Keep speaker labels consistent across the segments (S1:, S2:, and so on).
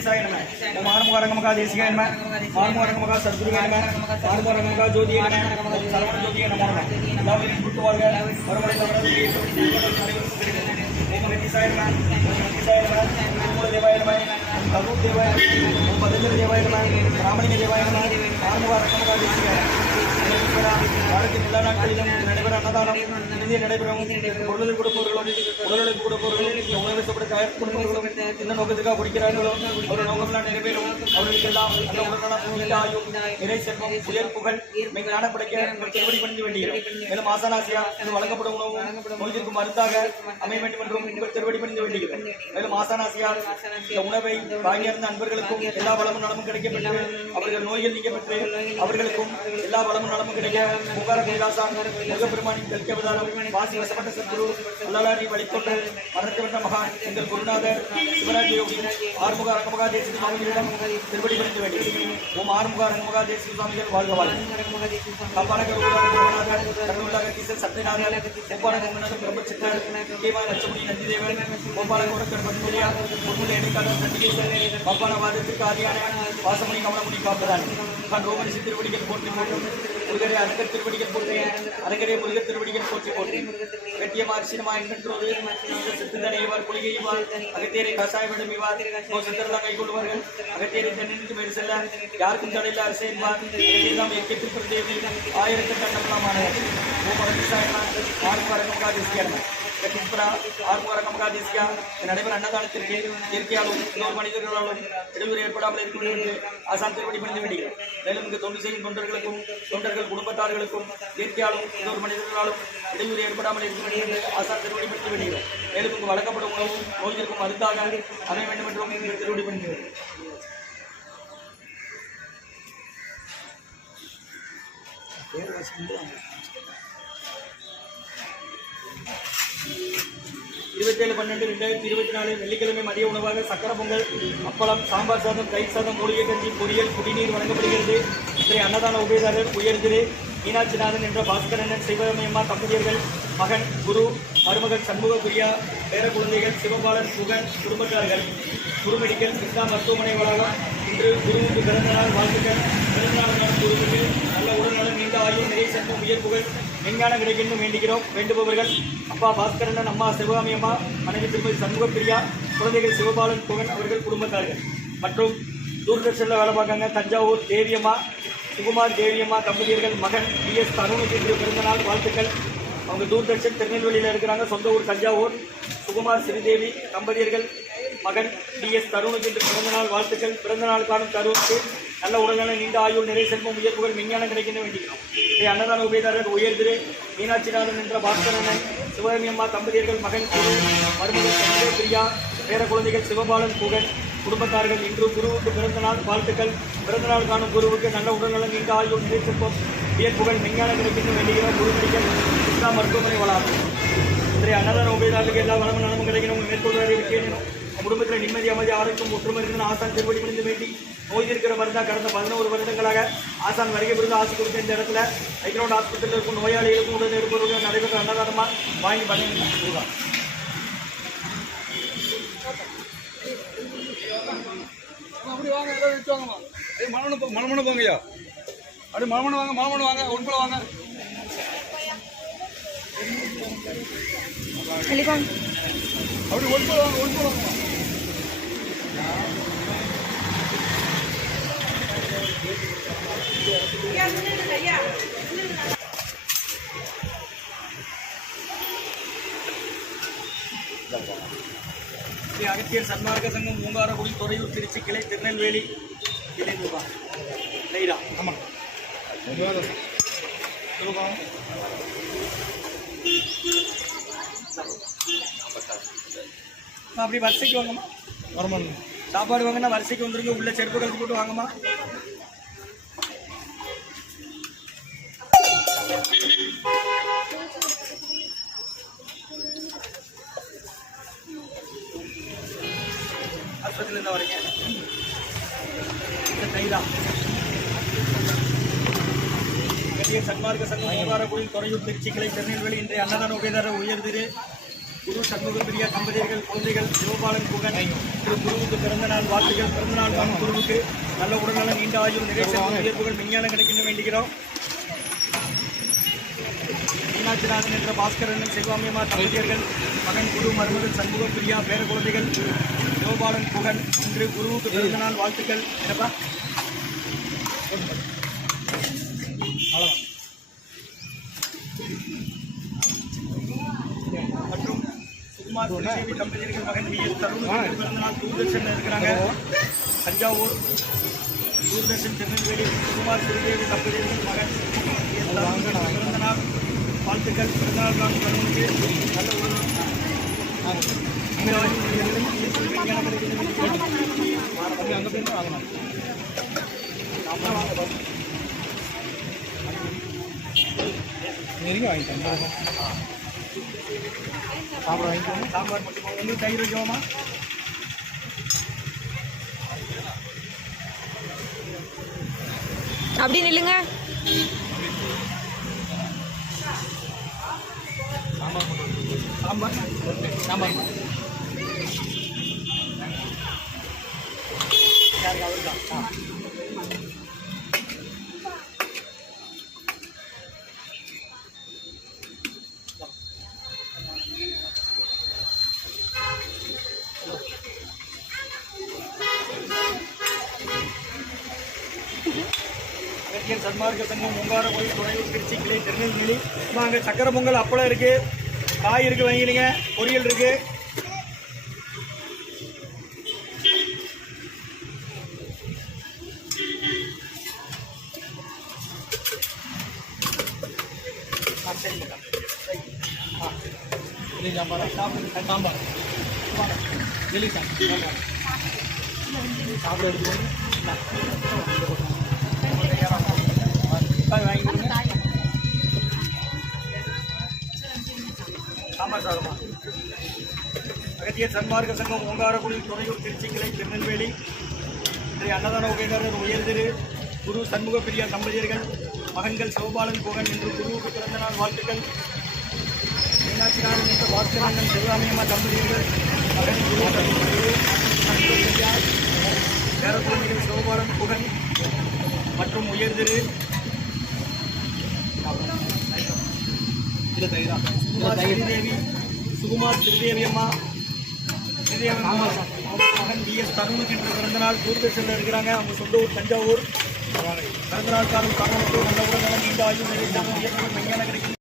S1: திருப்பெருந்தூரி கந்தீசாய நம ஓம் ஆறுமுகரங்கமகா தேசிகாய நம சரவண ஜோதியே நம எல்லாவரையும் கூட்டு வாழ்க வரவழை கரூர் ராமலிங்க தேசிகாய எல்லா நாட்களிலும் நடைபெற அன்னதானம் இந்திய நடைபெறும் பொருளை கொடுப்பவர்களும் உடலை கொடுப்பவர்களும் உணவை சாப்பிட தயார் குடும்பங்களும் என்ன நோக்கத்துக்காக குடிக்கிறார்களோ ஒரு நோக்கம்லாம் நிறைவேறும். அவர்களுக்கு எல்லாம் நல்ல உடல்நலம் நீண்ட ஆயுள் செல்வம் உயர் புகழ் மிக ஞான படைக்க திருப்படி பணிந்து மேலும் ஆசானாசியா இது வழங்கப்படும் உணவு நோய்க்கு மருந்தாக அமைய வேண்டும் என்றும் உங்கள் திருப்படி பண்ணி வேண்டுகிறோம் மேலும் ஆசானாசியா இந்த உணவை வாங்கியிருந்த அன்பர்களுக்கும் எல்லா வளமும் நலமும் கிடைக்கப்பெற்று அவர்கள் நோய்கள் நீக்கப்பெற்று அவர்களுக்கும் எல்லா வளமும் நலமும் கிடைக்கும் முகார கைலாசான் முருகப்பெருமானின் கல்கவதாரம் வாசி வசப்பட்ட சத்குரு உள்ளாரி வழிகொண்டு மரணத்தை மகான் எங்கள் குருநாதர் சிவராஜ் யோகி ஆறுமுக அரங்கமகா தேசிக சுவாமிகளிடம் திருப்படி பணிந்து வேண்டியது ஓம் ஆறுமுக அரங்கமகா தேசிக சுவாமிகள் வாழ்க வாழ்க. கப்பான பிரம்மச்சித்தர் லட்சுமணி நந்திதேவன் பப்பான வாதத்திற்கு ஆதியான வாசமணி கவனமுடி காப்பதான் நான் ரோமணி திருவடிகள் போற்றி போற்றும் அரங்கர் திருவடிகள் போற்றி அரங்கரே முருகர் திருவடிகள் போற்றி போற்றி. கட்டியமா அரிசினமா என்றோது சித்தனைவார் புலிகைவார் அகத்தியரை கசாயமிடம் இவார் சித்தர்தான் கை கொள்வார்கள் அகத்தியரை தென்னிற்கு மேல் செல்ல யாருக்கும் தடையில் அரசு என்பார் எல்லாம் எக்கெட்டு தேவை ஆயிரத்து கண்டமான ஓம் அரங்கிசாயமா ஆறு அரங்கமாக தேசியான கட்டிஸ்பரா ஆறுமுக அரங்கமாக தேசியா நடைபெற அன்னதானத்திற்கு இயற்கையாலும் இன்னொரு மனிதர்களாலும் இடையூறு ஏற்படாமல் இருக்கிறது ஆசான் திருப்படி பணிந்து வேண்டுகிறோம் மேலும் இங்கு தொண்டு செய்யும் தொண்டர்களுக்கும் தொண்டர்கள் குடும்பத்தார்களுக்கும் இயற்கையாலும் இன்னொரு மனிதர்களாலும் இடையூறு ஏற்படாமல் இருக்கிறது ஆசான் திருப்படி பணிந்து வேண்டுகிறோம் மேலும் இங்கு வழங்கப்படும் உணவும் நோய்களுக்கும் மருந்தாக அமைய வேண்டும் என்றும் இங்கு Thank you. இருபத்தேழு பன்னெண்டு ரெண்டாயிரத்தி இருபத்தி நாலு வெள்ளிக்கிழமை மதிய உணவாக சக்கர பொங்கல் அப்பளம் சாம்பார் சாதம் தயிர் சாதம் மூலிகை கஞ்சி பொரியல் குடிநீர் வழங்கப்படுகிறது. இன்றைய அன்னதான உபயதாரர் உயர்திரு மீனாட்சிநாதன் என்ற பாஸ்கரண்ணன் சிவகமையம்மா தம்பதியர்கள் மகன் குரு மருமகன் சண்முக பிரியா பேர குழந்தைகள் சிவபாலன் சுகன் குடும்பத்தார்கள் குருமெடிக்கல் கிருஷ்ணா மருத்துவமனை வளாகம். இன்று குருவுக்கு பிறந்தநாள் வாழ்த்துக்கள். பிறந்தநாள் குருவுக்கு நல்ல உடல்நலம் நீண்ட ஆயுள் நிறைய சட்டம் உயர் புகழ் விஞ்ஞானம் கிடைக்கணும் வேண்டுகிறோம். வேண்டுபவர்கள் அப்பா பாஸ்கரண்ணன் அம்மா சிவகாமி அம்மா மனைவி திருமதி சண்முகப்பிரியா குழந்தைகள் சிவபாலன் புகன் அவர்கள் குடும்பத்தார்கள். மற்றும் தூர்தர்ஷனில் வேலை பார்க்காங்க தஞ்சாவூர் தேவியம்மா சுகுமார் தேவியம்மா தம்பதியர்கள் மகன் பி எஸ் தருணுக்கு பிறந்தநாள் வாழ்த்துக்கள். அவங்க தூர்தர்ஷன் திருநெல்வேலியில் இருக்கிறாங்க. சொந்த ஊர் தஞ்சாவூர். சுகுமார் ஸ்ரீதேவி தம்பதியர்கள் மகன் டி எஸ் தருணுக்கு இன்று பிறந்தநாள் வாழ்த்துக்கள். பிறந்தநாள் காணும் தருணுக்கு நல்ல உடல்நல நீண்ட ஆயுள் நிறை செல்வம் உயர்வுகள் விஞ்ஞானம் கிடைக்கணும் வேண்டிக்கிறோம். ஸ்ரீ அன்னதான உபயதாரர் உயர்திரு மீனாட்சிநாதன் என்ற பாஸ்கரண்ணன் சிவகமி அம்மா தம்பதியர்கள் மகன் குரு மருமகன் பிரியா பேர குழந்தைகள் சிவபாலன் புகழ் குடும்பத்தார்கள் இன்று குருவுக்கு பிறந்த நாள் வாழ்த்துக்கள். பிறந்த நாள் காணும் குருவுக்கு நல்ல உடல்நலம் நீண்ட ஆயுள் நிறை செல்வம் உயர்வுகள் விஞ்ஞானம் கிடைக்கணும் வேண்டுகிறோம் குரு மெடிக்கல் கிருஷ்ணா மருத்துவமனை வளாகம். இன்றைய அன்னதான உபயதாரர்களுக்கு எல்லா வளமும் நலமும் கிடைக்கணும். மேற்கொள்வதை விட்டேனும் குடும்பத்தில் நிம்மதி அமைதி ஆரோக்கியம் ஒற்றுமை இருக்கணும் ஆசான் திருப்படி முடிந்து வேண்டி நோய் இருக்கிற மருந்தா கடந்த பதினோரு வருடங்களாக ஆசான் வருகை புரிந்து ஆசை கொடுத்த இந்த இடத்துல ஐக்கிரோட் ஹாஸ்பிட்டலில் இருக்கும் நோயாளிகளுக்கும் உடன் இருப்பவர்கள் நடைபெற்ற அன்னதானமா வாங்கி பண்ணி
S2: அப்படி வாங்க எல்லாம் வச்சு வாங்கம்மா. ஏய் மலமண போ மலமண போங்கய்யா. அப்படி மலமண வாங்க மலமண வாங்க உண்பல வாங்க. அப்படி ஒன்பது வாங்க ஒன்பது வாங்க
S1: ஸ்ரீ அகத்தியர் சன்மார்க்க சங்கம் பூங்காரகுடி துறையூர் திருச்சி கிளை திருநெல்வேலி கிளை நிர்வாகம் நெய்ரா ஆமாம் சொல்லுங்க அப்படி வரிசைக்கு வாங்கம்மா.
S2: வரமாங்க
S1: சாப்பாடு வாங்கினா வரிசைக்கு வந்துருங்க. உள்ள செருப்பு கழுத்து போட்டு வாங்கம்மா. ஆஸ்பத்திரியில் வரீங்க. இந்த சன்மார்க்க சங்கம் மூவாரக்குடி துறையூர் திருச்சி கிளை திருநெல்வேலி இன்றைய அன்னதான உபயதார உயர்திரு குரு சண்முகப்பிரியா தம்பதியர்கள் குழந்தைகள் சிவபாலன் புகன் திரு குருவுக்கு பிறந்த நாள் வாழ்த்துக்கள். பிறந்த நாள் காணும் குருவுக்கு நல்ல உடல்நலம் நீண்ட ஆயுள் நிறைவேற்ற உயர்வுகள் விஞ்ஞானம் கிடைக்கணும் வேண்டுகிறோம். மீனாட்சிநாதன் என்ற பாஸ்கரன் செல்வாமியம்மா தம்பதியர்கள் மகன் குரு மருமகள் சண்முகப்பிரியா பேர குழந்தைகள் சிவபாலன் புகன் இன்று குருவுக்கு பிறந்த நாள் வாழ்த்துக்கள். என்னப்பா? அவ்வளோதான் சுகுமார் தம்பதியர்கள் மகன் வி. எஸ் தருண் பிறந்த தூர்தர்ஷன் இருக்கிறாங்க தஞ்சாவூர் தூர்தர்ஷன் திருநெல்வேலி குமார் ஸ்ரீதேவி தம்பதியர்கள் மகன் பிறந்தநாள் வாழ்த்துக்கள் பிறந்தநாள் தருணுக்கு நல்ல ஒரு அங்கே போய் வாங்கணும் நெருங்கி வாங்கிட்டேன் சாப்பாடு வாங்கிக்கோங்க சாப்பாடு மட்டும். உங்களுக்கு தயிர் வைக்கோமா
S3: அப்படி நில்லுங்க
S1: சாம்பார். சாம்பார். அகத்தியர் சன்மார்க்க சங்கம் முங்கார கோயில் துறையூர் திருச்சி கிளை திருநெல்வேலி அம்மா அங்கே சக்கரை பொங்கல் அப்பளம் இருக்கு காய் இருக்கு வாங்கிடுங்க பொரியல் இருக்கு ஆ, சரிங்க. ஆ. இட்லி சாம்பாரா? சாம்பார் சாம்பார் இட்லி சாம்பார் சாப்பிட எடுத்துக்கோங்க காய் வாங்கிக்கோங்க சாம்பார் சாதமா அகத்தியர் சன்மார்க்க சங்கம் ஓங்காரக்குடி துறையூர் திருச்சி கிளை திருநெல்வேலி இன்றைய அன்னதான உபயதாரர் உயர்திரு குரு சண்முக பிரியா தம்பதியர்கள் மகன்கள் சிவபாலன் புகன் என்று குருவுக்கு பிறந்த நாள் வாழ்த்துக்கள் மீனாட்சி நாதன் என்ற பாஸ்கரண்ணன் சிவராமியம்மா தம்பதியர்கள் மகன் குரு குரு சண்முக பிரியா பேரக்குழந்தைகள் சிவபாலன் புகன் மற்றும் உயர்திரு சுகுமார் ஸ்ரீதேவி சுகுமார் ஸ்ரீதேவி அம்மா ஸ்ரீதேவி மகன் டி எஸ் இன்று பிறந்தநாள் தூர்தர்ஷனில் இருக்கிறாங்க. அவங்க சொந்த ஊர் தஞ்சாவூர். பிறந்தநாள் காலம் காரணத்தோடு நல்ல உடல்நலம் நீண்ட கிடைக்கும்.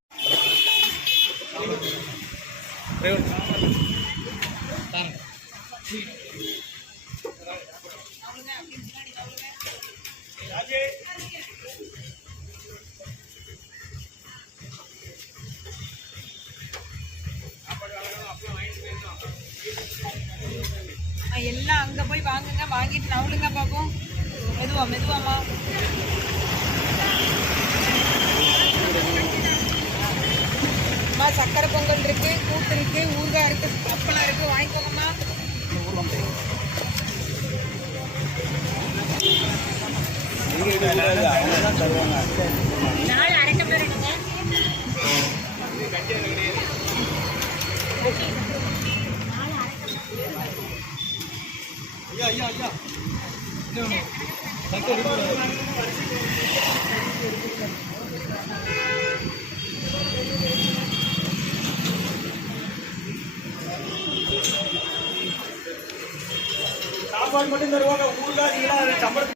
S3: எல்லாம் அங்கே போய் வாங்குங்க வாங்கிட்டு நவுளுங்க பார்ப்போம் மெதுவா மெதுவாமா அம்மா சக்கரை பொங்கல் இருக்கு கூட்டு இருக்கு ஊறுகாய் இருக்கு அப்பளம் இருக்கு வாங்கிக்கோங்கம்மா தருவாங்க
S1: ஐயா ஐயா ஐயா சாப்பாடு மட்டும் தருவாங்க. ஊர்ல சம்பளம்